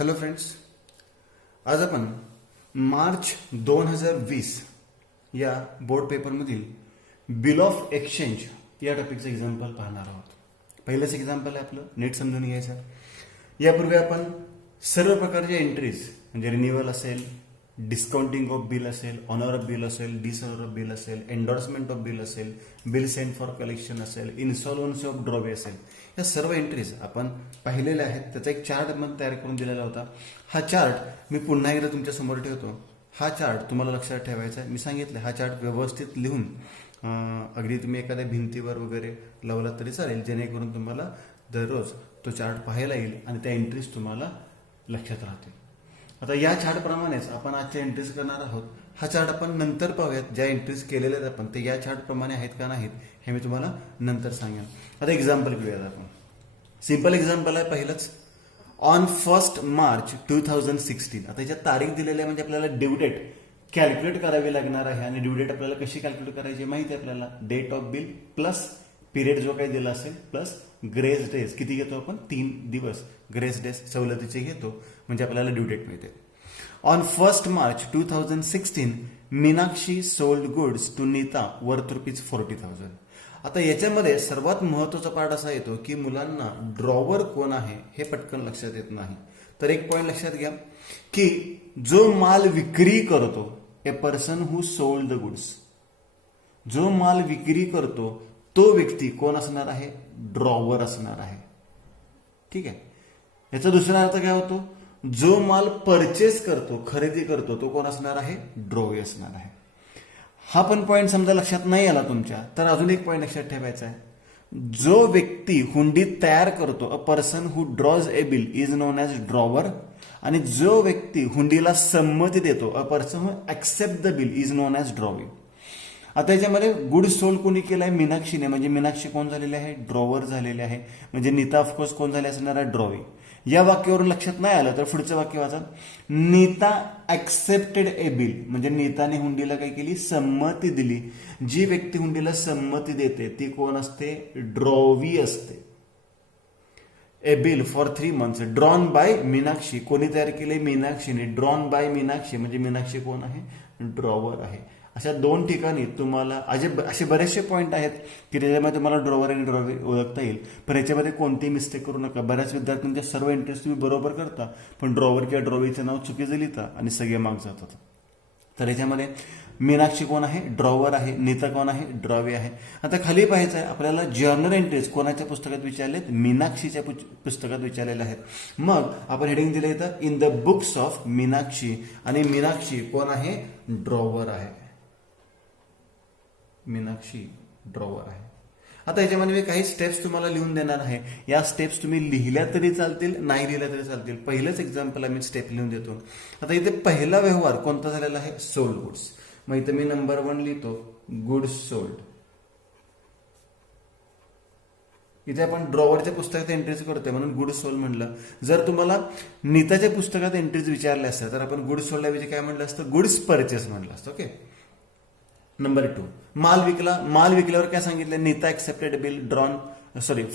Hello friends, आज आपण मार्च 2020 या बोर्ड पेपरमधील बिल ऑफ एक्सचेंज या टॉपिकचं एक्झाम्पल पाहणार आहोत. पहिलंच एक्झाम्पल आहे आपलं, नीट समजून घ्यायचं. यापूर्वी आपण सर्व प्रकारच्या एंट्रीज म्हणजे रिन्युअल असेल, डिस्काउंटिंग ऑफ बिल असेल, ऑनर ऑफ बिल असेल, डिसऑनर ऑफ बिल असेल, एन्डॉर्समेंट ऑफ बिल असेल, बिल सेंड फॉर कलेक्शन असेल, इन्सॉल्वन्सी ऑफ ड्रॉवे असेल, या सर्व एंट्रीज आपण पाहिलेल्या आहेत. त्याचा एक चार्ट आपण तयार करून दिलेला होता. हा चार्ट मी पुन्हा एकदा तुमच्या समोर ठेवतो. हा चार्ट तुम्हाला लक्षात ठेवायचा आहे. मी सांगितलं हा चार्ट व्यवस्थित लिहून अगदी तुम्ही एखाद्या भिंतीवर वगैरे लावला तरी चालेल, जेणेकरून तुम्हाला दररोज तो चार्ट पाहायला येईल आणि त्या एंट्रीज तुम्हाला लक्षात राहतील. आता या चार्टप्रमाणेच आपण आजच्या एंट्रीज करणार आहोत. हा चार्ट आपण नंतर पाहूयात. ज्या एंट्रीज केलेल्या आहेत आपण ते या चार्टप्रमाणे आहेत का नाहीत हे मी तुम्हाला नंतर सांगेन. आता एक्झाम्पल घेऊयात आपण. सिंपल एक्झाम्पल आहे पहिलंच. On 1 March 2016. आता याच्यात तारीख दिलेली आहे म्हणजे आपल्याला ड्यू डेट कॅल्क्युलेट करावी लागणार आहे. आणि ड्यू डेट आपल्याला कशी कॅल्क्युलेट करायची माहिती आहे आपल्याला. Date of bill plus period जो काही दिला असेल प्लस ग्रेस डेज. किती घेतो आपण? 3 दिवस ग्रेस डेज सवलतीचे घेतो म्हणजे आपल्याला ड्यू डेट मिळते. On 1 March 2016 Meenakshi sold goods to Neeta worth ₹40,000. आता याच्यामध्ये सर्वात महत्वाचा पार्ट असा येतो की मुलांना ड्रॉवर कोण आहे हे पटकन लक्षात येत नाही. तर एक पॉइंट लक्षात घ्या की जो माल विक्री करतो, a person who sold the goods, जो माल विक्री करतो तो व्यक्ती कोण असणार आहे? ड्रॉवर असणार आहे. ठीक आहे. याचा दुसरा अर्थ काय होतो? जो माल परचेस करतो, खरेदी करतो, तो कोण असणार आहे? ड्रॉवे असणार आहे. हा पण पॉईंट समजा लक्षात नाही आला तुमच्या तर अजून एक पॉईंट लक्षात ठेवायचा आहे. जो व्यक्ती हुंडी तयार करतो, a person who draws a bill is known as drawer. आणि जो व्यक्ती हुंडीला संमती देतो, a person who accept the bill is known as drawee. आता याच्यामध्ये गुड सोल्ड कोणी केलं आहे? मीनाक्षीने. म्हणजे मीनाक्षी कोण झालेली आहे? ड्रॉवर झालेले आहे. म्हणजे नीता ऑफकोर्स कोण झाले असणार आहे? ड्रॉवी. या वाक्यावरून लक्षात नाही आलं तर पुढचं वाक्य वाचा. नीता ऍक्सेप्टेड ए बिल. म्हणजे नीताने हुंडीला काय केली? संमती दिली. जी व्यक्ती हुंडीला संमती देते ती कोण असते? ड्रॉवी असते. A bill for 3 months drawn by Meenakshi. कोणी तयार केले? मीनाक्षीने. ड्रॉन बाय मीनाक्षी म्हणजे मीनाक्षी कोण आहे? ड्रॉवर आहे. अशा 2 ठिकाणी तुम्हाला असे बरेचसे पॉईंट आहेत की त्याच्यामध्ये तुम्हाला ड्रॉवर आणि ड्रॉवे ओळखता येईल. पण याच्यामध्ये कोणतीही मिस्टेक करू नका. बऱ्याच विद्यार्थ्यांच्या सर्व एंट्रीज तुम्ही बरोबर करता पण ड्रॉवर किंवा ड्रॉवीचं नाव चुकीचं लिहिता आणि सगळे मार्क्स जातात. तर याच्यामध्ये मीनाक्षी कोण आहे? ड्रॉवर आहे. नीता कोण आहे? ड्रॉवे आहे. आता खाली पाहायचं आहे आपल्याला जर्नल एंट्रीज कोणाच्या पुस्तकात विचारलेत? मीनाक्षीच्या पुस्तकात विचारलेल्या आहेत. मग आपण हेडिंग दिलं इथं in the books of Meenakshi. आणि मीनाक्षी कोण आहे? ड्रॉवर आहे. मीनाक्षी ड्रॉवर आहे. आता याच्यामध्ये मी काही स्टेप्स तुम्हाला लिहून देणार आहे. या स्टेप्स तुम्ही लिहिल्या तरी चालतील, नाही लिहिल्या तरी चालतील. पहिलंच एक्झाम्पल आम्ही स्टेप लिहून देतो. आता इथे पहिला व्यवहार कोणता झालेला आहे? Sold goods. मग इथे मी नंबर 1 लिहितो, गुड्स सोल्ड. इथे आपण ड्रॉवरच्या पुस्तकात एंट्रीज करतोय म्हणून गुड्स सोल्ड म्हणलं. जर तुम्हाला नीताच्या पुस्तकात एंट्रीज विचारल्या असत्या तर आपण गुड्स सोल्ड ऐवजी काय म्हणलं असतं? गुड्स परचेस म्हणलं असतं. ओके. नंबर 2, माल विकला. माल विकल्यावर काय सांगितलं? Neeta accepted bill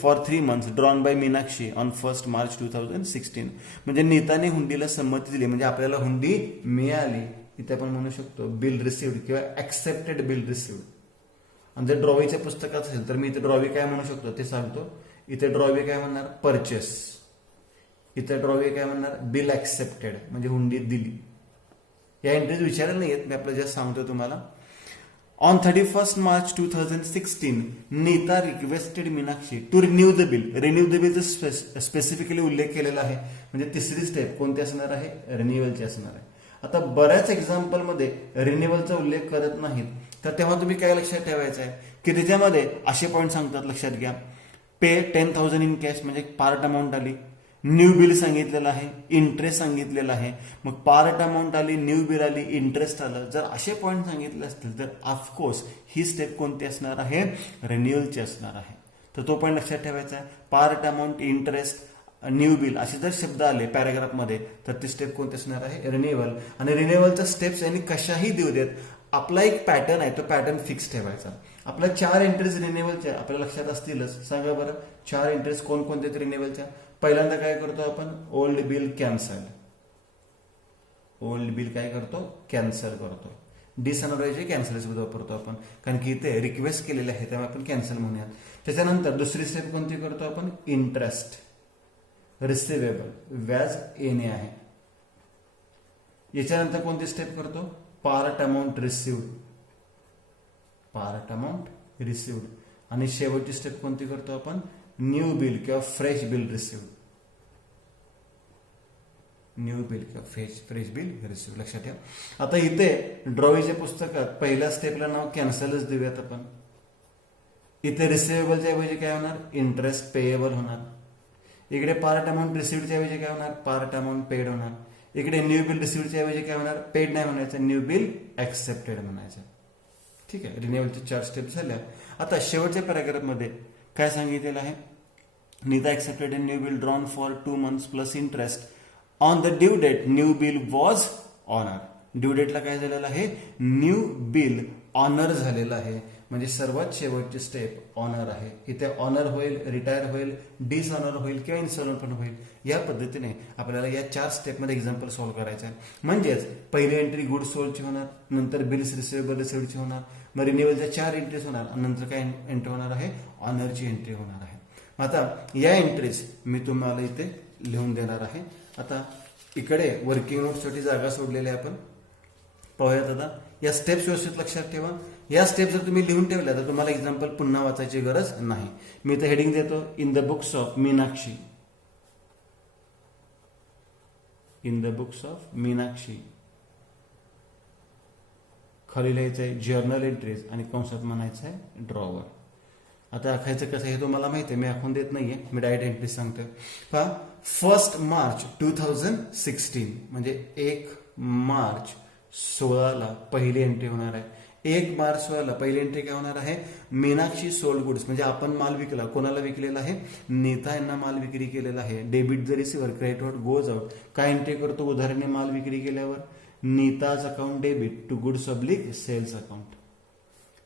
for 3 months drawn by Meenakshi on 1 March 2016. म्हणजे नीताने हुंडीला संमती दिली म्हणजे आपल्याला हुंडी मिळाली. इथे आपण म्हणू शकतो बिल रिसिव्ड किंवा ऍक्सेप्टेड बिल रिसिव्ड. आणि जर ड्रॉवीच्या पुस्तकात असेल तर मी इथे ड्रॉवी काय म्हणू शकतो ते सांगतो. इथे ड्रॉवी काय म्हणणार? परचेस. इथे ड्रॉवी काय म्हणणार? बिल ऍक्सेप्टेड म्हणजे हुंडी दिली. या एंट्रीज विचारल्या नाहीयेत, मी आपलं जस्ट सांगतो तुम्हाला. On 31 March 2016 Neeta requested Meenakshi to renew the bill. Renew the बिलचा स्पेसिफिकली उल्लेख केलेला आहे. म्हणजे तिसरी स्टेप कोणती असणार आहे? रिन्युअलची असणार आहे. आता बऱ्याच एक्झाम्पलमध्ये रिन्युअलचा उल्लेख करत नाहीत तर तेव्हा तुम्ही काय लक्षात ठेवायचं आहे की त्याच्यामध्ये असे पॉईंट सांगतात. लक्षात घ्या. पे 10,000 इन कॅश म्हणजे पार्ट अमाऊंट आली. न्यू बिल सांगितलेलं आहे, इंटरेस्ट सांगितलेलं आहे. मग पार्ट अमाऊंट आली, न्यू बिल आली, इंटरेस्ट आलं. जर असे पॉईंट सांगितले असतील तर ऑफकोर्स ही स्टेप कोणती असणार आहे? रिन्युअलची असणार आहे. तर तो पॉईंट लक्षात ठेवायचा आहे. Part amount, interest, new bill असे जर शब्द आले पॅराग्राफमध्ये तर ती स्टेप कोणती असणार आहे? रिन्युअल. आणि रिन्युअलच्या स्टेप्स यांनी कशाही देऊ देत, आपला एक पॅटर्न आहे तो पॅटर्न फिक्स ठेवायचा. आपल्या 4 एंट्रीज रिन्युअलच्या आपल्या लक्षात असतीलच. सांगा बरं 4 एंट्रीज कोणकोणत्या आहेत रिन्युअलच्या. पहिल्यांदा काय करतो आपण, old bill cancel. Old bill काय करतो, कॅन्सल करतो. डिसअनॉरायझे कॅन्सल शब्द वापरतो आपण, कारण की इथे रिक्वेस्ट केलेले आहे त्यामुळे आपण कॅन्सल म्हणूयात. त्याच्यानंतर दुसरी स्टेप कोणती करतो आपण, इंटरेस्ट रिसिवेबल, व्याज येणे आहे. याच्यानंतर कोणती स्टेप करतो, part amount received. Part amount received. आणि शेवटची स्टेप कोणती करतो आपण, न्यू बिल किंवा fresh bill received. New bill किंवा फ्रेश बिल रिसिव्ड. लक्षात ठेवा. आता इथे ड्रॉईच्या पुस्तकात पहिल्या स्टेपला नाव कॅन्सलच देऊयात आपण. इथे रिसिवेबलच्या ऐवजी काय होणार, इंटरेस्ट पेएबल होणार. इकडे पार्ट अमाऊंट रिसिव्डच्या ऐवजी काय होणार, पार्ट अमाऊंट पेड होणार. इकडे न्यू बिल रिसिव्डच्या ऐवजी काय होणार, पेड नाही म्हणायचं, न्यू बिल ऍक्सेप्टेड म्हणायचं. ठीक आहे. रिन्युअलच्या 4 स्टेप झाल्या. आता शेवटच्या पॅराग्राफमध्ये काय सांगितलेलं आहे, Neeta accepted a new bill drawn for 2 months plus interest on the due date new bill was honour. Due डेटला काय झालेलं आहे, न्यू बिल ऑनर झालेलं आहे. म्हणजे सर्वात शेवटची स्टेप ऑनर आहे. इथे ऑनर होईल, रिटायर होईल, डिसऑनर होईल किंवा इन्सॉल्व्हंट पण होईल. या पद्धतीने आपल्याला या 4 स्टेपमध्ये एक्झाम्पल सॉल्व्ह करायचं आहे. म्हणजेच पहिली एंट्री गुड सोल्डची होणार, नंतर बिल्स रिसिवेबल रिसिव्डची होणार, मग रिन्युअलच्या 4 एंट्रीज होणार आणि नंतर काय एंट्री होणार आहे, ऑनरची एंट्री होणार आहे. आता या एंट्रीज मी तुम्हाला इथे लिहून देणार आहे. आता इकडे वर्किंग नोटसाठी जागा सोडलेली आहे आपण. पाहूयात आता या स्टेप्स व्यवस्थित लक्षात ठेवा. या स्टेप जर तुम्ही लिहून ठेवल्या तर तुम्हाला एक्झाम्पल पुन्हा वाचायची गरज नाही. मी इथे हेडिंग देतो, in the books of Meenakshi. In the books of Meenakshi. खाली लिहायचं आहे जर्नल एंट्रीज आणि कंसात म्हणायचं आहे ड्रॉवर. आता आखायचं कसं हे तुम्हाला माहिती आहे, मी आखून देत नाहीये, मी डायरेक्ट एंट्री सांगतोय. पहा 1 March 2016 म्हणजे 1 March 16ला पहिली एंट्री होणार आहे. 1 March 16ला पहिली एंट्री काय होणार आहे, मीनाक्षी सोल्ड गुड्स म्हणजे आपण माल विकला. कोणाला विकलेला आहे, नीता यांना माल विक्री केलेला आहे. Debit the receiver, credit goes out. काय एंट्री करतो उदाहरणे माल विक्री केल्यावर, Neeta's account debit to goods oblique sales account.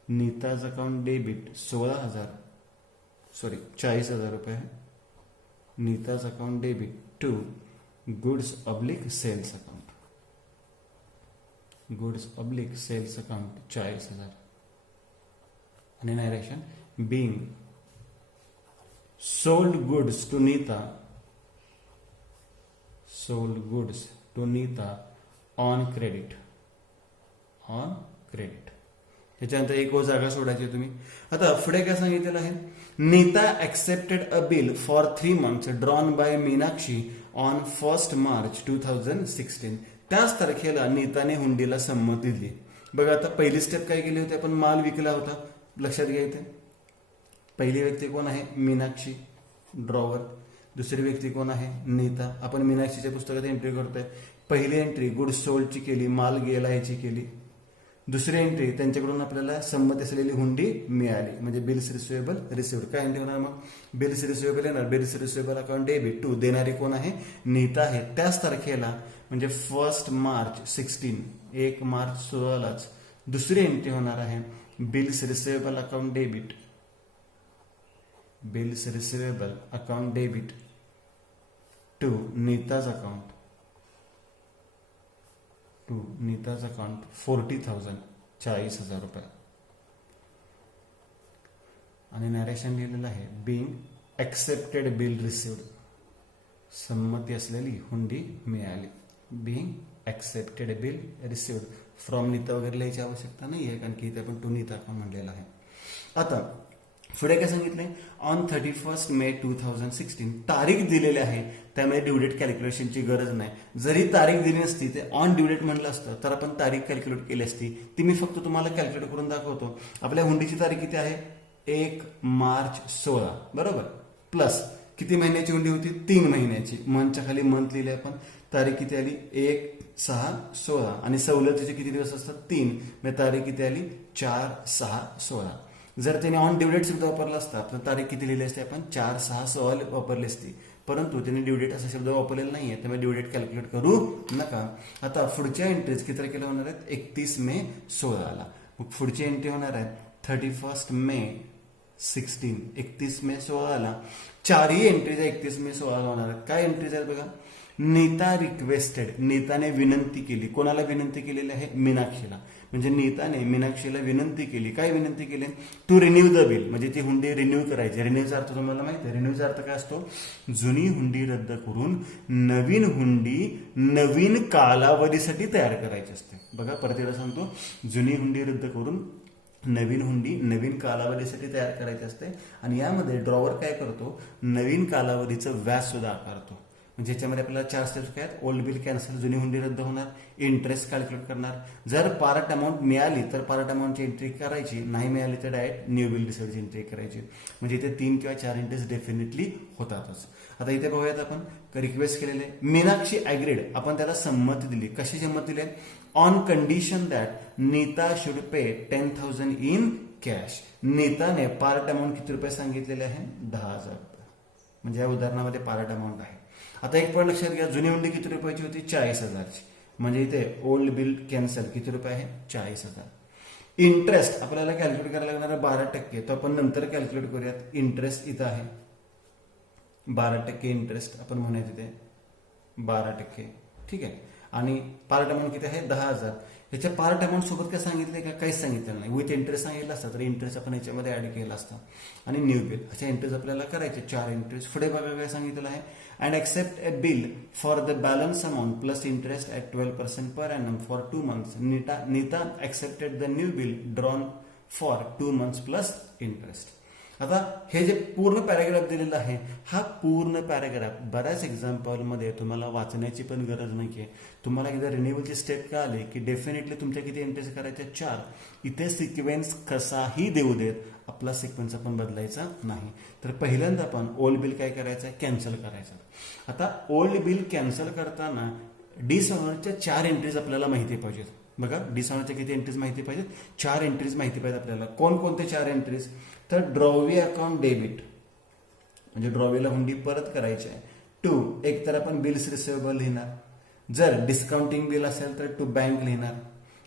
Neeta's account debit 40,000 रुपये. Neeta's account debit to goods oblique sales account. Goods oblique sales account 40,000. आणि narration being sold goods to Neeta. Sold goods to Neeta on credit. On credit. त्याच्यानंतर एक जागा सोडायची तुम्ही. आता पुढे काय सांगितलेलं आहे, Neeta accepted a bill for 3 months drawn by Meenakshi on 1 March 2016. त्याच तारखेला नीताने हुंडीला संमती दिली. बघा आता पहिली स्टेप काय केली होती आपण, माल विकला होता. लक्षात घ्या इथे पहिली व्यक्ती कोण आहे, मीनाक्षी ड्रॉवर. दुसरी व्यक्ती कोण आहे, नीता. आपण मीनाक्षीच्या पुस्तकात एंट्री करतोय. पहिली एंट्री गुड सोल्डची केली, माल गेला याची केली. दुसरी एंट्री त्यांच्याकडून आपल्याला संमती असलेली हुंडी मिळाली म्हणजे बिल्स रिसिवेबल रिसिव्ड. काय एंट्री होणार मग, बिल्स रिसिवेबल येणार. Bills receivable account debit to, देणारी कोण आहे, नीता आहे. त्याच तारखेला म्हणजे 1 March 16, 1 March 16लाच दुसरी एंट्री होणार आहे, bills receivable account debit. Bills receivable account debit to Neeta's account. To Neeta's account 40,000 40,000 रुपये. आणि नरेशन लिहिलेलं आहे बिंग ऍक्सेप्टेड बिल रिसिव्ड. संमती असलेली हुंडी मिळाली. Being accepted bill received from Neeta वगैरे लिहायची आवश्यकता नाही आहे, कारण की इथे आपण टू नीता अकाउंट म्हणलेलं आहे. आता पुढे काय सांगितलंय, ऑन 31 May 2016 तारीख दिलेली आहे, त्यामुळे ड्यू डेट कॅल्क्युलेशनची गरज नाही. जरी तारीख दिली नसती ते ऑन ड्यू डेट म्हणलं असतं तर आपण तारीख कॅल्क्युलेट केली असती. ती मी फक्त तुम्हाला कॅल्क्युलेट करून दाखवतो. आपल्या हुंडीची तारीख किती आहे, 1 March 16 बरोबर. प्लस किती महिन्याची हुंडी होती, 3 महिन्याची. मंथच्या खाली मंथ लिहिले आपण. तारीख किती आली, 1/6/16 आणि सवलतीचे किती दिवस असतात, 3. मग तारीख किती आली, 4/6/16. जर त्याने ऑन ड्यू डेट शब्द वापरला असता तर तारीख किती लिहिली असते आपण, 4/6/16 वापरली असती. परंतु त्याने ड्यू डेट असा शब्द वापरलेला नाहीये, त्यामुळे ड्यू डेट कॅल्क्युलेट करू नका. आता पुढच्या एंट्रीज किती तारखेला होणार आहेत, 31 May 16ला. मग पुढची एंट्री होणार आहे 31 मे 31 मे 16 चारही एंट्रीज 31 मे 16 होणार आहेत. काय एंट्रीज आहेत बघा. नीता रिक्वेस्टेड, नीताने विनंती केली. कोणाला विनंती केलेली आहे? मीनाक्षीला. म्हणजे नीताने मीनाक्षीला विनंती केली. काय विनंती केली? टू रिन्यू द बिल, म्हणजे ती हुंडी रिन्यू करायची. रिन्यूचा अर्थ तुम्हाला माहिती आहे. रिन्यूचा अर्थ काय असतो? जुनी हुंडी रद्द करून नवीन हुंडी नवीन कालावधीसाठी तयार करायची असते. बघा परत एकदा सांगतो, जुनी हुंडी रद्द करून नवीन हुंडी नवीन कालावधीसाठी तयार करायची असते. आणि यामध्ये ड्रॉवर काय करतो? नवीन कालावधीचं व्याज सुद्धा आकारतो. म्हणजे याच्यामध्ये आपल्याला 4 स्टेप्स काय आहेत? ओल्ड बिल कॅन्सल, जुनी हुंडी रद्द होणार, इंटरेस्ट कॅल्क्युलेट करणार. जर पार्ट अमाऊंट मिळाली तर पार्ट अमाऊंटची एंट्री करायची, नाही मिळाली तर डायरेक्ट न्यू बिल डिसाईडची एंट्री करायची. म्हणजे इथे 3 किंवा 4 एंट्रीज डेफिनेटली होतातच. आता इथे बघूयात आपण रिक्वेस्ट केलेले. मीनाक्षी ॲग्रीड, आपण त्याला संमती दिली. कशी संमती दिली? On condition that Neeta should pay 10,000 in cash. नीताने पार्ट अमाऊंट किती रुपये सांगितलेले आहे? 10,000 रुपये. म्हणजे या उदाहरणामध्ये पार्ट अमाऊंट आहे. आता एक पॉईंट लक्षात घ्या, जुनी हुंडी किती रुपयाची होती? 40,000ची. म्हणजे इथे ओल्ड बिल कॅन्सल किती रुपये आहे? 40,000. इंटरेस्ट आपल्याला कॅल्क्युलेट करायला लागणार आहे 12%. तो आपण नंतर कॅल्क्युलेट करूयात. इंटरेस्ट इथं आहे 12% इंटरेस्ट, आपण म्हणूया तिथे 12%. ठीक आहे. आणि पार्ट अमाऊंट किती आहे? 10,000. याच्या पार्ट अमाऊंट सोबत काय सांगितलंय का? काहीच सांगितलं नाही. विथ इंटरेस्ट सांगितलं असतं तर इंटरेस्ट आपण याच्यामध्ये ऍड केला असता. आणि न्यू बिल अशा एंट्रीज आपल्याला करायचे, 4 एंट्रीज. पुढे बघा काय सांगितलेलं आहे. And accept a bill for the balance amount plus interest at 12% per annum for 2 months. Neeta accepted the new bill drawn for 2 months plus interest. आता हे जे पूर्ण पॅराग्राफ दिलेलं आहे, हा पूर्ण पॅराग्राफ बऱ्याच एक्झाम्पलमध्ये तुम्हाला वाचण्याची पण गरज नाहीये. तुम्हाला एकदा रिन्युअलची स्टेप का आली की डेफिनेटली तुमच्या किती एंट्रीज करायच्या? 4. इथे सिक्वेन्स कसाही देऊ देत, आपला सिक्वेन्स आपण बदलायचा नाही. तर पहिल्यांदा आपण ओल्ड बिल काय करायचं आहे? कॅन्सल करायचं. आता ओल्ड बिल कॅन्सल करताना डिसऑनरच्या 4 एंट्रीज आपल्याला माहिती पाहिजेत. बघा डिसऑनरच्या किती एंट्रीज माहिती पाहिजेत? 4 एंट्रीज माहिती पाहिजेत आपल्याला. कोणकोणते 4 एंट्रीज? तर ड्रॉवी अकाउंट डेबिट, म्हणजे ड्रॉवीला हुंडी परत करायची आहे. 2, एक तर आपण बिल्स रिसिवेबल लिहिणार. जर डिस्काउंटिंग बिल असेल तर टू बँक लिहिणार.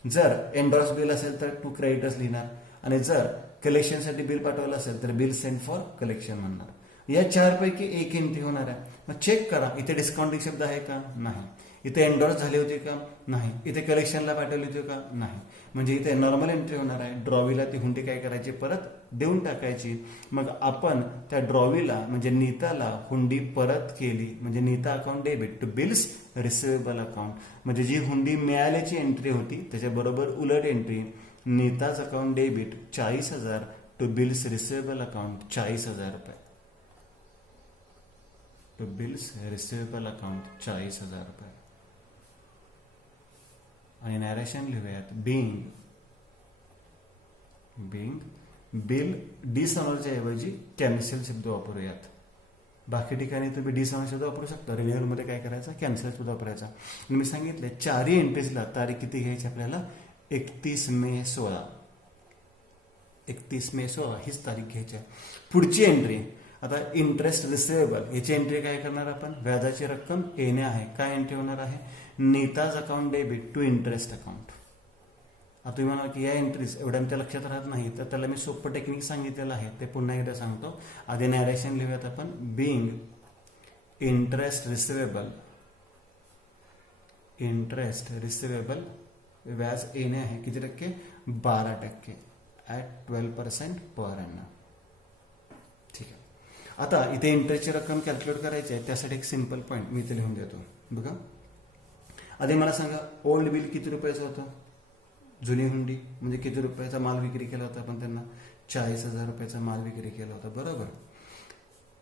जर एंडॉर्स बिल असेल तर टू क्रेडिटर्स लिहिणार. आणि जर कलेक्शनसाठी बिल पाठवलं असेल तर बिल सेंड फॉर कलेक्शन म्हणणार. या 4 पैकी एक एंट्री होणार आहे. मग चेक करा इथे डिस्काउंटिंग शब्द आहे का? नाही. इथे एंडॉर्स झाले होते का? नाही. इथे कलेक्शनला पाठवली होती का? नाही. म्हणजे इथे नॉर्मल एंट्री होणार आहे. ड्रॉवीला ती हुंडी काय करायची? परत देऊन टाकायची. मग आपण त्या ड्रॉवीला म्हणजे नीताला हुंडी परत केली. म्हणजे Neeta account debit to bills receivable account, म्हणजे जी हुंडी मिळाल्याची एंट्री होती त्याच्याबरोबर उलट एंट्री नीताच account debit 40,000 to bills receivable account 40,000 रुपये. टू बिल्स रिसिवेबल अकाउंट 40,000 रुपये. आणि नॅरेशन लिहूयात. बिंग बिल डिसऑनरच्या ऐवजी कॅन्सल शब्द वापरूयात. बाकी ठिकाणी तुम्ही डिसऑनर शब्द वापरू शकता. रिन्युअल मध्ये काय करायचं? कॅन्सल शब्द वापरायचा. मी सांगितले 4ही एंट्रीजला तारीख किती घ्यायची आपल्याला? 31 मे 16. 31 मे 16 हीच तारीख घ्यायची आहे. पुढची एंट्री आता इंटरेस्ट रिसिवेबल, याची एंट्री काय करणार आपण? व्याजाची रक्कम येणे आहे. काय एंट्री होणार आहे? Neeta's account debit to interest account. आता तुम्ही म्हणाल की या एंट्रीज एवढ्या आमच्या लक्षात राहत नाही, तर त्याला मी सोपं टेक्निक सांगितलेलं आहे, ते पुन्हा एकदा सांगतो. आधी नॅरेशन लिहूयात आपण. बिंग इंटरेस्ट रिसिवेबल व्याज येणे आहे किती टक्के? 12% ॲट 12% पर एनम. ठीक आहे. आता इथे इंटरेस्टची रक्कम कॅल्क्युलेट करायची आहे. त्यासाठी एक सिंपल पॉईंट मी इथे लिहून देतो. बघा आधी मला सांगा ओल्ड बिल किती रुपयाचं होतं? जुनी हुंडी म्हणजे किती रुपयाचा माल विक्री केला होता आपण त्यांना? 40,000 रुपयाचा माल विक्री केला होता, बरोबर.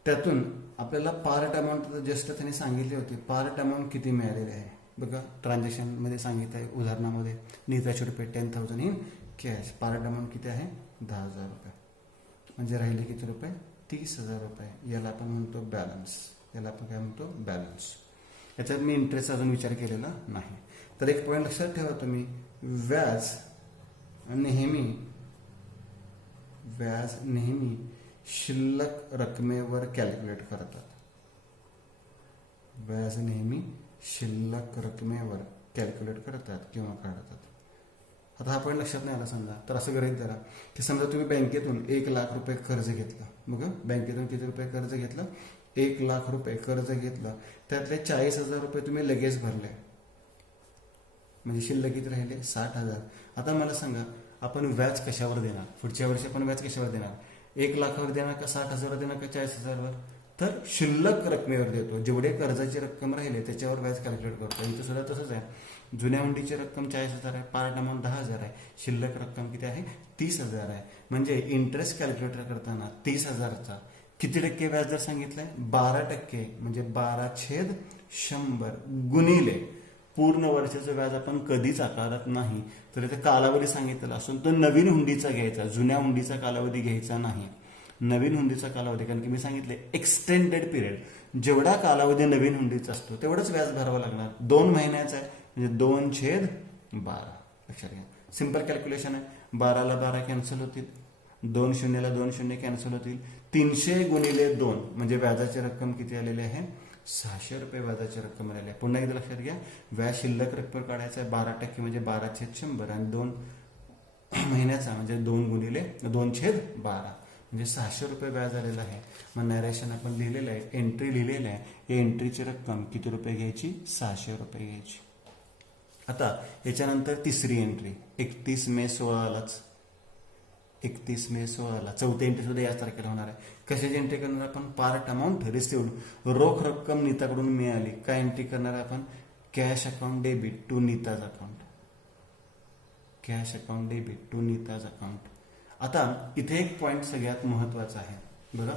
त्यातून आपल्याला पार्ट अमाऊंट जस्ट त्यांनी सांगितले होते. पार्ट अमाऊंट किती मिळालेले आहे बघा. ट्रान्झॅक्शन मध्ये सांगितलं आहे उदाहरणामध्ये. Neeta should pay 10,000 in cash. Part amount किती आहे? 10,000 रुपये. म्हणजे राहिले किती रुपये? 30,000 रुपये. याला आपण म्हणतो बॅलन्स. याला आपण काय म्हणतो? बॅलन्स. याच्यात मी इंटरेस्ट अजून विचार केलेला नाही. तर एक पॉईंट लक्षात ठेवा तुम्ही, व्याज नेहमी शिल्लक रकमेवर कॅल्क्युलेट करतात. व्याज नेहमी शिल्लक रकमेवर कॅल्क्युलेट करतात किंवा काढतात. आता हा पॉईंट लक्षात नाही आला समजा, तर असं गृहीत धरा की समजा तुम्ही बँकेतून 1,00,000 रुपये कर्ज घेतलं. बघा, बँकेतून किती रुपये कर्ज घेतलं? 1,00,000 रुपये कर्ज घेतलं. त्यातले 40,000 रुपये तुम्ही लगेच भरले, म्हणजे शिल्लक किती राहिले? 60,000. आता मला सांगा, आपण व्याज कशावर देणार? पुढच्या वर्षी आपण व्याज कशावर देणार? 1,00,000वर देणार का 60,000वर देणार का 40,000वर? तर शिल्लक रकमेवर देतो. जेवढे कर्जाची रक्कम राहिले त्याच्यावर व्याज कॅल्क्युलेट करतो. इथं सुद्धा तसंच आहे. जुन्या हुंडीची रक्कम 40,000 आहे, पार्ट अमाऊंट 10,000 आहे, शिल्लक रक्कम किती आहे? 30,000 आहे. म्हणजे इंटरेस्ट कॅल्क्युलेटर करताना 30,000चा किती टक्के व्याज दर सांगितलाय? 12%, म्हणजे 12/100 गुणिले पूर्ण वर्षाचं व्याज आपण कधीच आकारत नाही. तर इथे कालावधी सांगितलेला असून तो नवीन हुंडीचा घ्यायचा, जुन्या हुंडीचा कालावधी घ्यायचा नाही. नवीन हुंडीचा कालावधी, कारण की मी सांगितले एक्सटेंडेड पिरियड, जेवढा कालावधी नवीन हुंडीचा असतो तेवढंच व्याज भरावं लागणार. 2 महिन्याचा आहे, म्हणजे 2/12. लक्षात घ्या, सिंपल कॅल्क्युलेशन आहे. 12ला 12 कॅन्सल होतील, 2 शून्यला 2 शून्य कॅन्सल होतील. 300 गुणिले 2 म्हणजे व्याजाची रक्कम किती आलेली आहे? 600 रुपये व्याजाची रक्कम आलेली आहे. पुन्हा एकदा लक्षात घ्या, व्याज शिल्लक रक्कम काढायचं आहे 12%, म्हणजे 12/100 आणि 2 महिन्याचा म्हणजे 2 गुणिले 2/12 म्हणजे 600 रुपये व्याज आलेलं आहे. मग नॅरेशन आपण लिहिलेलं आहे, एंट्री लिहिलेलं आहे. या एंट्रीची रक्कम किती रुपये घ्यायची? 600 रुपये घ्यायची. आता याच्यानंतर तिसरी एंट्री 31 मे 16लाच, 31 मे 16ला चौथ्या एंट्री सुद्धा याच तारखेला होणार आहे. कशाची एंट्री करणार आपण? पार्ट अमाऊंट रिसिव्ड, रोख रक्कम नीताकडून मिळाली. काय एंट्री करणार आपण? Cash account debit to Neeta's account, cash account debit to Neeta's account. आता इथे एक पॉईंट सगळ्यात महत्वाचा आहे. बघा,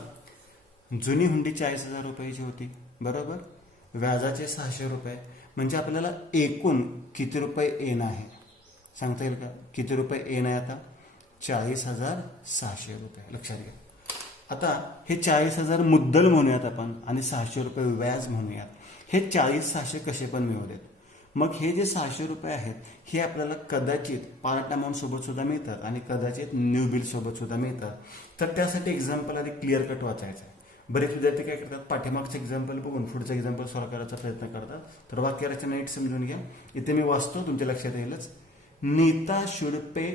जुनी हुंडी 40,000 रुपयाची होती, बरोबर, व्याजाचे 600 रुपये, म्हणजे आपल्याला एकूण किती रुपये येणं आहे सांगता येईल का? किती रुपये येणं आहे आता? 40,600 रुपये. लक्षात घ्या. आता हे 40,000 मुद्दल म्हणूयात आपण आणि 600 रुपये व्याज म्हणूयात. हे 40,600 कसे पण मिळू देत. मग हे जे 600 रुपये आहेत हे आपल्याला कदाचित पार्ट अमाऊंट सोबत सुद्धा मिळतात आणि कदाचित न्यू बिल सोबत सुद्धा मिळतात. तर त्यासाठी एक्झाम्पल आधी क्लिअर कट वाचायचं आहे. बरेच विद्यार्थी काय करतात? पाठीमागचं एक्झाम्पल बघून पुढचं एक्झाम्पल सॉल्व्ह करायचा प्रयत्न करतात. तर वाक्यरचना नीट समजून घ्या. इथे मी वाचतो, तुमच्या लक्षात येईलच. Neeta should pay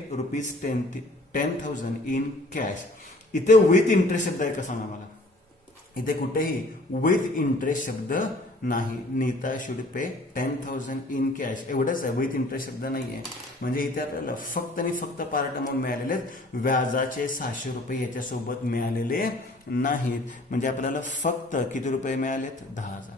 ₹10,000 in cash. इथे विथ इंटरेस्ट शब्द आहे का सांगा मला? इथे कुठेही विथ इंटरेस्ट शब्द नाही. Neeta should pay 10,000 in cash एवढंच आहे, विथ इंटरेस्ट शब्द नाहीये. म्हणजे इथे आपल्याला फक्त आणि फक्त पार्ट अमाऊंट मिळालेले आहेत, व्याजाचे 600 रुपये याच्यासोबत मिळालेले नाहीत. म्हणजे आपल्याला फक्त किती रुपये मिळालेत? 10,000.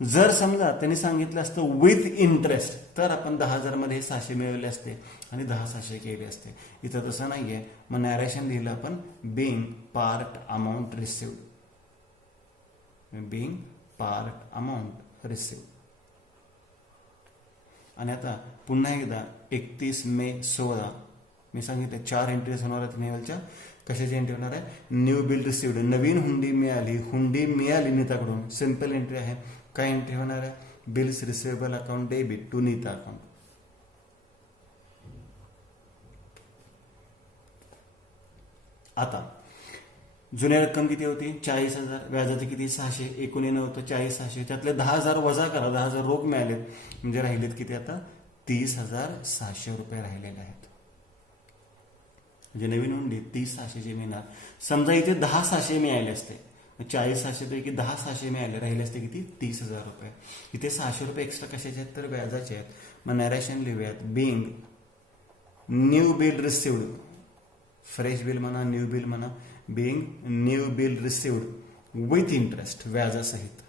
जर समजा त्यांनी सांगितलं असतं विथ इंटरेस्ट, तर आपण 10,000 मध्ये 600 मिळवले असते आणि 10,600 केले असते. इथं तसं नाहीये. मग नॅरेशन लिहिलं आपण being part amount received, being part amount received. आणि आता पुन्हा एकदा 31 मे 16 मी सांगितलं 4 एंट्रीज होणार आहेत नेवलच्या. कशाची एंट्री होणार आहे? न्यू बिल रिसिव्ड, नवीन हुंडी मिळाली, हुंडी मिळाली नीताकडून. सिंपल एंट्री आहे. काय एंट्री होणार आहे? Bills receivable account debit to Neeta account. आता जुन्या रक्कम किती होती? 40,000, व्याजाचे किती? 600, एकूण येणं होतं 40,600. त्यातले 10,000 वजा करा, 10,000 रोख मिळालेत, म्हणजे राहिलेत किती आता? 30,600 रुपये राहिलेले आहेत. म्हणजे नवीन हुंडी 30,600 मिळणार. समजा इथे 10,600 मिळाले असते, 40,600 पैकी 10,600 मिळाले, राहिले असते किती? 30,000 रुपये. इथे 600 रुपये एक्स्ट्रा कशाचे आहेत? तर व्याजाचे आहेत. मग नॅरेशन लिहूयात being new bill received, fresh bill म्हणा, न्यू बिल म्हणा, being new bill received with interest, व्याजासहित,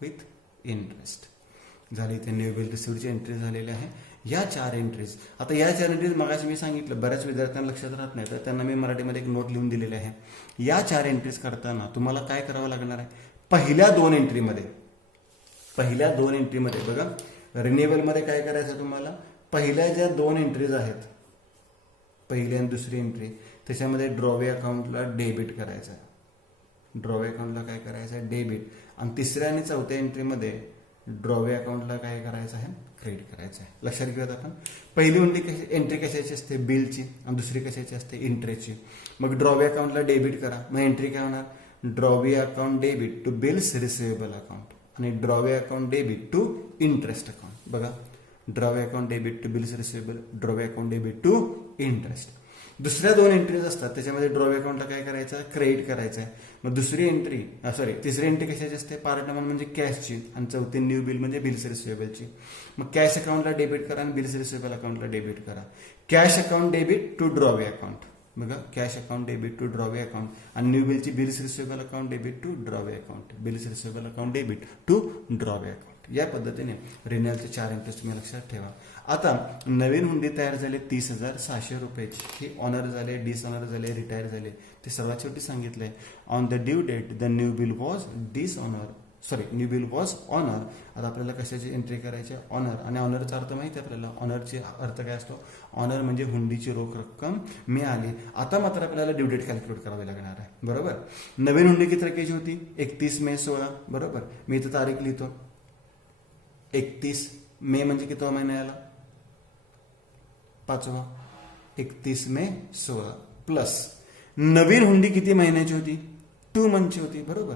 विथ इंटरेस्ट झाली. इथे न्यू बिल रिसिव्डची एंट्री झालेली आहे. या 4 एंट्रीज. आता या 4 एंट्रीज मगाशी मी सांगितलं बऱ्याच विद्यार्थ्यांना लक्षात राहत नाही, तर त्यांना मी मराठीमध्ये एक नोट लिहून दिलेली आहे. या 4 एंट्रीज करताना तुम्हाला काय करावं लागणार आहे? पहिल्या 2 एंट्रीमध्ये बघा, रिन्युअलमध्ये काय करायचं तुम्हाला? पहिल्या ज्या 2 एंट्रीज आहेत, पहिली आणि दुसरी एंट्री, त्याच्यामध्ये ड्रॉवे अकाउंटला डेबिट करायचं आहे. ड्रॉवे अकाउंटला काय करायचं आहे? डेबिट. आणि तिसऱ्या आणि चौथ्या एंट्रीमध्ये ड्रॉवे अकाउंटला काय करायचं आहे? क्रेडिट करायचं आहे. लक्षात घेऊयात आपण. पहिली एंट्री कशाची असते? बिलची. आणि दुसरी कशाची असते? इंटरेस्टची. मग ड्रॉवे अकाउंटला डेबिट करा. मग एंट्री काय होणार? Drawee account debit to bills receivable account आणि drawee account debit to interest account. बघा, drawee account debit to bills receivable, drawee account debit to interest. दुसऱ्या 2 एंट्रीज असतात त्याच्यामध्ये ड्रॉवे अकाउंटला काय करायचं, क्रेडिट करायचं आहे. मग तिसरी एंट्री कशाची असते, पार्ट नंबर म्हणजे कॅशची, आणि चौथी न्यू बिल म्हणजे बिल्स रिसिवेबलची. मग कॅश अकाउंटला डेबिट करा आणि बिल्स रिसिवेबल अकाउंटला डेबिट करा. Cash account debit to drawee account, बघा cash account debit to drawee account, आणि न्यू बिलची bills receivable account debit to drawee account, bills receivable account debit to drawee account. या पद्धतीने रिन्युअलचे 4 entries तुम्ही लक्षात ठेवा. आता नवीन हुंडी तयार झाले 30,600 रुपयाची. हे ऑनर झाले, डिसऑनर झाले, रिटायर झाले. ते सर्वात शेवटी सांगितलंय on the due date the new bill was new bill was honour. आता आपल्याला कशाची एंट्री करायची, ऑनर. आणि ऑनरचा अर्थ माहिती आहे आपल्याला, ऑनरचे अर्थ काय असतो, ऑनर म्हणजे हुंडीची रोख रक्कम मिळाली. आता मात्र आपल्याला ड्यू डेट कॅल्क्युलेट करावी लागणार आहे, बरोबर. नवीन हुंडी किती तारखेची होती, 31 मे 16, बरोबर. मी इथं तारीख लिहितो, 31 मे म्हणजे किती महिना आला, 5वा. 31 मे 16 प्लस नवीन हुंडी किती महिन्याची होती, 2 मंथची होती, बरोबर.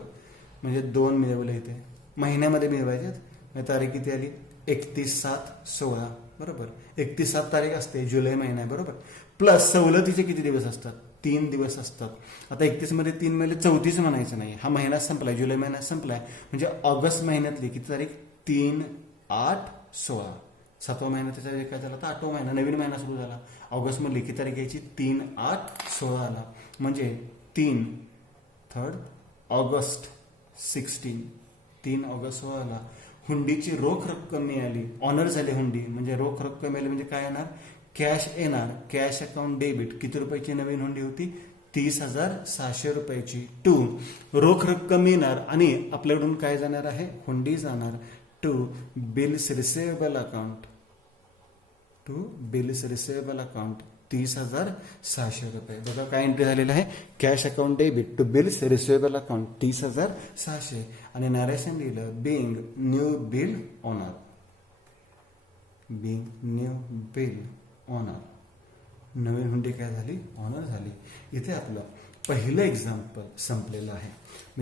म्हणजे 2 मिळवले इथे, महिन्यामध्ये मिळवायचे. तारीख किती आली, 31/7/16, बरोबर. 31/7 तारीख असते, जुलै महिना आहे, बरोबर. प्लस सवलतीचे किती दिवस असतात, 3 दिवस असतात. आता 31 मध्ये 3 महिने 34 म्हणायचं नाही, हा महिना संपलाय, जुलै महिना संपलाय. म्हणजे ऑगस्ट महिन्यातली किती तारीख, 3/8/16. 7वा महिना त्याचा काय झाला, तर 8वा महिना, नवीन महिना सुरू झाला. ऑगस्ट मध्ये किती तारीख यायची, 3/8/16 आला. म्हणजे 3 ऑगस्ट 16, 3 ऑगस्ट 16ला हुंडीची रोख रक्कम मिळाली, ऑनर झाली हुंडी. म्हणजे रोख रक्कम मिळाली म्हणजे काय येणार, कॅश येणार. कॅश अकाउंट डेबिट, किती रुपयाची नवीन हुंडी होती, 30,600 रुपयाची. टू रोख रक्कम मिळणार आणि आपल्याकडून काय जाणार आहे, हुंडी जाणार. टू बिल्स रिसिवेबल अकाउंट, 30,600 रुपये. बघा काय एंट्री झालेलं आहे, cash account debit to bills receivable account 30,600. आणि नॅरेशन लिहिलं, बिंग न्यू बिल ऑनर, नवीन हुंडी काय झाली, ऑनर झाली. इथे आपलं पहिलं एक्झाम्पल संपलेलं आहे.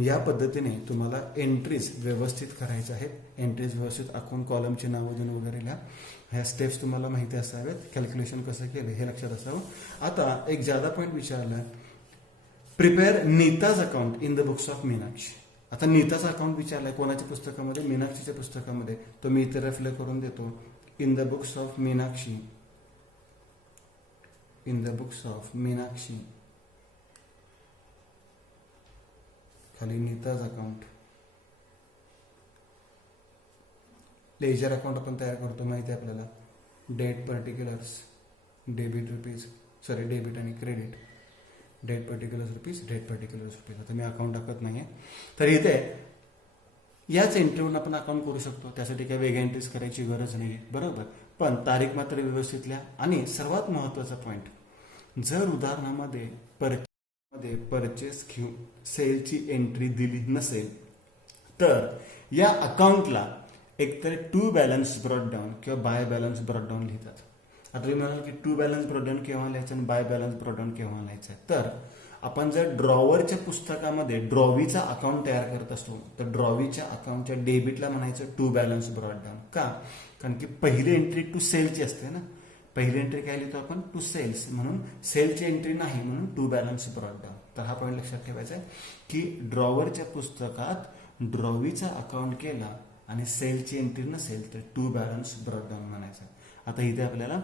या पद्धतीने तुम्हाला एंट्रीज व्यवस्थित करायच्या आहेत. एंट्रीज व्यवस्थित अकाउंट कॉलमची नावं वगैरे लिहा. ह्या स्टेप्स तुम्हाला माहिती असाव्यात. कॅल्क्युलेशन कसं केलं हे लक्षात असावं. आता एक जादा पॉईंट विचारला, prepare Neeta's account in the books of Meenakshi. आता नीताचा अकाउंट विचारलाय कोणाच्या पुस्तकामध्ये, मीनाक्षीच्या पुस्तकामध्ये. तो मी इथे रेफर करून देतो, in the books of Meenakshi, खाली नीताज अकाउंट. लेजर अकाउंट आपण तयार करतो माहिती आहे आपल्याला. डेट पर्टिक्युलर्स, डेबिट आणि क्रेडिट. Date particulars rupees. आता मी अकाउंट टाकत नाहीये. तर इथे याच एंट्रीवरून आपण अकाउंट करू शकतो. त्यासाठी काही वेगळ्या एंट्रीज करायची गरज नाही, बरोबर. पण तारीख मात्र व्यवस्थित लिहा. आणि सर्वात महत्वाचा पॉईंट, जर उदाहरणामध्ये परचेस घेऊन सेलची एंट्री दिली नसेल तर या अकाउंटला एकतर टू बॅलन्स ब्रॉट डाऊन किंवा बाय बॅलन्स ब्रॉट डाऊन लिहितात. आता तुम्ही म्हणाल की टू बॅलन्स ब्रॉट डाऊन केव्हा लिहायचं आणि बाय बॅलन्स ब्रॉट डाऊन केव्हा लिहायचं. तर आपण जर ड्रॉवरच्या पुस्तकामध्ये ड्रॉवीचा अकाउंट तयार करत असतो तर ड्रॉवीच्या अकाउंटच्या डेबिटला म्हणायचं टू बॅलन्स ब्रॉट डाऊन. का, कारण की पहिली एंट्री टू सेलची असते ना. पहिली एंट्री काय लिहितो आपण, टू सेल्स, म्हणून सेलची एंट्री नाही, म्हणून टू बॅलन्स ब्रॉट डाऊन. तर हा पॉईंट लक्षात ठेवायचा आहे की ड्रॉवरच्या पुस्तकात ड्रॉवीचा अकाउंट केला आणि सेलची एंट्री नसेल तर टू बॅलन्स ब्रॉट डाऊन म्हणायचं. आता इथे आपल्याला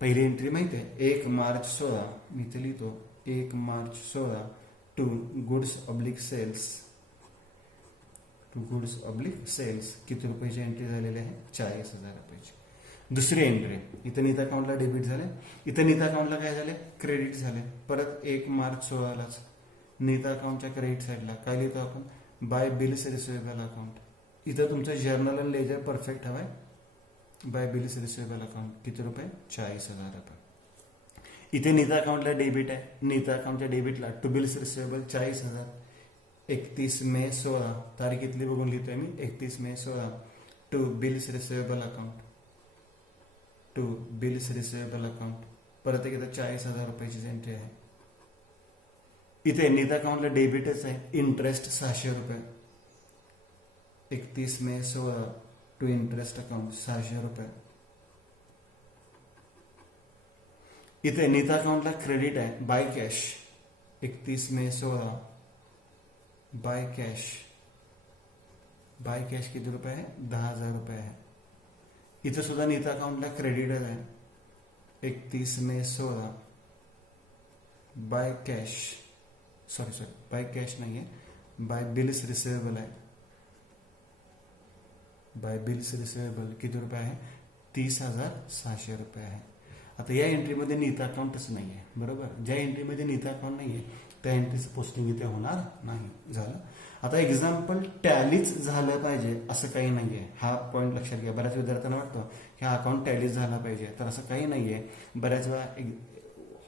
पहिली एंट्री माहिती आहे, 1 मार्च 16, मी इथे लिहितो 1 March 16 to goods oblique sales. किती रुपयाची एंट्री झालेली आहे, 40,000 रुपयाची. दुसरी एंट्री, इथं नीता अकाउंटला डेबिट झाले, इथं नीता अकाउंटला काय झाले, क्रेडिट झाले. परत 1 मार्च 16लाच नीता अकाउंटच्या क्रेडिट साईडला काय लिहितो आपण, बाय बिल्स रिसिवेबल अकाउंट. इथं तुमचं जर्नल आणि लेजर परफेक्ट हवाय. बाय बिल्स रिसिवेबल अकाउंट किती रुपये, 40,000 रुपये. इथे नीता अकाउंटला डेबिट आहे, नीता अकाउंटच्या डेबिटला टू बिल्स रिसिवेबल 40,000. 31 मे 16 तारीख इथली बघून लिहितोय मी, 31 मे 16 टू बिल्स रिसिवेबल अकाउंट, परत एक 40,000 रुपयाची एंट्री आहे. इथे नीता अकाउंटला डेबिटच आहे, इंटरेस्ट 600 रुपये. 31 मे 16 टू इंटरेस्ट अकाउंट 600 रुपये. इथे नीता अकाउंटला क्रेडिट आहे बाय कॅश 31/मे/16 बाय कॅश किती रुपये आहे 10,000 रुपये आहे. इथं सुद्धा नीता अकाउंटला क्रेडिट आहे 31/मे/16 बाय कॅश नाहीये बाय बिल्स रिसिवेबल आहे. बाय बिल्स रिसिवेबल किती रुपये आहे 30,600 रुपये आहे. आता या एंट्रीमध्ये नीता अकाउंटच नाही आहे बरोबर. ज्या एंट्रीमध्ये नीता अकाउंट नाही आहे त्या एंट्रीचं पोस्टिंग इथे होणार नाही. झालं. आता एक्झाम्पल टॅलीच झालं पाहिजे असं काही नाहीये. हा पॉईंट लक्षात घ्या. बऱ्याच विद्यार्थ्यांना वाटतं की हा अकाउंट टॅलीच झाला पाहिजे, तर असं काही नाहीये. बऱ्याच वेळा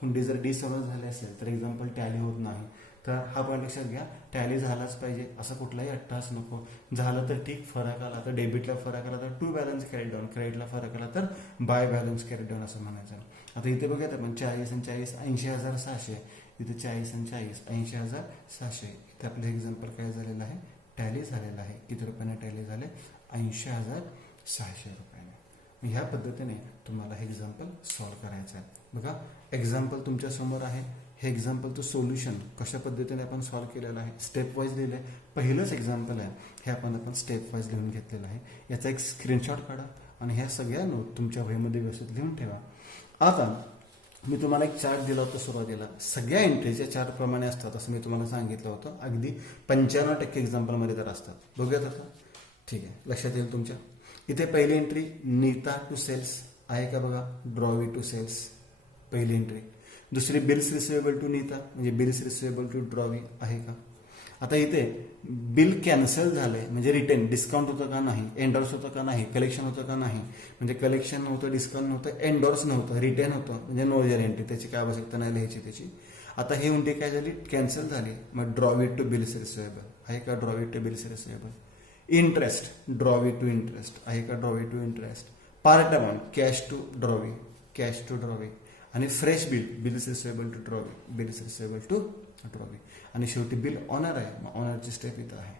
हुंडी जर डिसऑनर झाली असेल तर एक्झाम्पल टॅली होत नाही. तर हा पॉईंट लक्षात घ्या. टॅली झालाच पाहिजे असं कुठलाही अट्टास नको. झालं तर ठीक, फरक आला तर डेबिटला फरक आला तर टू बॅलन्स कॅरी डाऊन, क्रेडिटला फरक आला तर बाय बॅलन्स कॅरी डाऊन असं म्हणायचं. आता इथे बघूयात आपण 40 आणि 40 80,600. इथे 40 आणि 40 80,600. इथे आपलं एक्झाम्पल काय झालेलं आहे टॅली झालेलं आहे. किती रुपयाने टॅली झाले 80,600 रुपयाने. ह्या पद्धतीने तुम्हाला हे एक्झाम्पल सॉल्व्ह करायचं आहे. बघा एक्झाम्पल तुमच्या समोर आहे. हे एक्झाम्पलचं सोल्युशन कशा पद्धतीने आपण सॉल्व्ह केलेलं आहे स्टेप वाईज लिहिलं आहे. पहिलंच एक्झाम्पल आहे हे आपण स्टेप वाईज लिहून घेतलेलं आहे. याचा एक स्क्रीनशॉट काढा आणि ह्या सगळ्या नोट तुमच्या वहीमध्ये व्यवस्थित लिहून ठेवा. आता मी तुम्हाला एक चार्ट दिला होता सुरुवातीला. सगळ्या एंट्रीच्या चार्ट प्रमाणे असतात असं मी तुम्हाला सांगितलं होतं. अगदी 95% एक्झाम्पलमध्ये तर असतात. बघूयात आता. ठीक आहे, लक्षात येईल तुमच्या. इथे पहिली एंट्री नीता टू सेल्स आहे का बघा, ड्रॉवी टू सेल्स पहिली एंट्री. दुसरी बिल्स रिसिवेबल टू नीता म्हणजे बिल्स रिसिवेबल टू ड्रॉवी आहे का. आता इथे बिल कॅन्सल झालंय म्हणजे रिटर्न डिस्काउंट होतं का नाही, एंडॉर्स होतं का नाही, कलेक्शन होतं का नाही. म्हणजे कलेक्शन नव्हतं, डिस्काउंट नव्हतं, एंडॉर्स नव्हतं, रिटर्न होतं म्हणजे नो इयर एंट्री. त्याची काय आवश्यकता नाही लिहायची त्याची. आता ही एंट्री काय झाली कॅन्सल झाली. मग ड्रॉवी टू बिल्स रिसिवेबल आहे का, drawee to bills receivable. Interest drawee to interest आहे का, drawee to interest. Part amount cash to drawee, cash to drawee. आणि fresh bill bills receivable to drawee, bills receivable to drawee. आणि शेवटी bill honour आहे, मग ऑनरची step इथं आहे.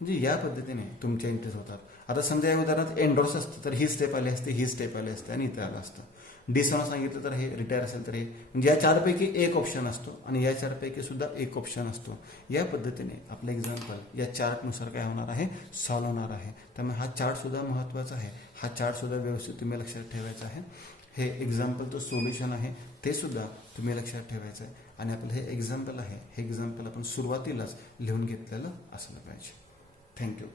म्हणजे या पद्धतीने तुमच्या एंट्रीज होतात. आता समजा या उदाहरणात एंडॉर्स असतं तर ही स्टेप आली असते, ही स्टेप आली असते आणि इथं आलं असतं. डिसऑनर सांगितलं तर हे, रिटायर असेल तर हे. म्हणजे या चारपैकी एक ऑप्शन असतो आणि या चारपैकी सुद्धा एक ऑप्शन असतो. या पद्धतीने आपलं एक्झाम्पल या चार्टनुसार काय होणार आहे सॉल्व्ह होणार आहे. त्यामुळे हा चार्ट सुद्धा महत्त्वाचा आहे. हा चार्ट सुद्धा व्यवस्थित तुम्ही लक्षात ठेवायचा आहे. हे एक्झाम्पलचं सोल्युशन आहे ते सुद्धा तुम्ही लक्षात ठेवायचं आहे. आणि आपलं हे एक्झाम्पल आहे, हे एक्झाम्पल आपण सुरुवातीलाच लिहून घेतलेलं असलं पाहिजे. थँक्यू.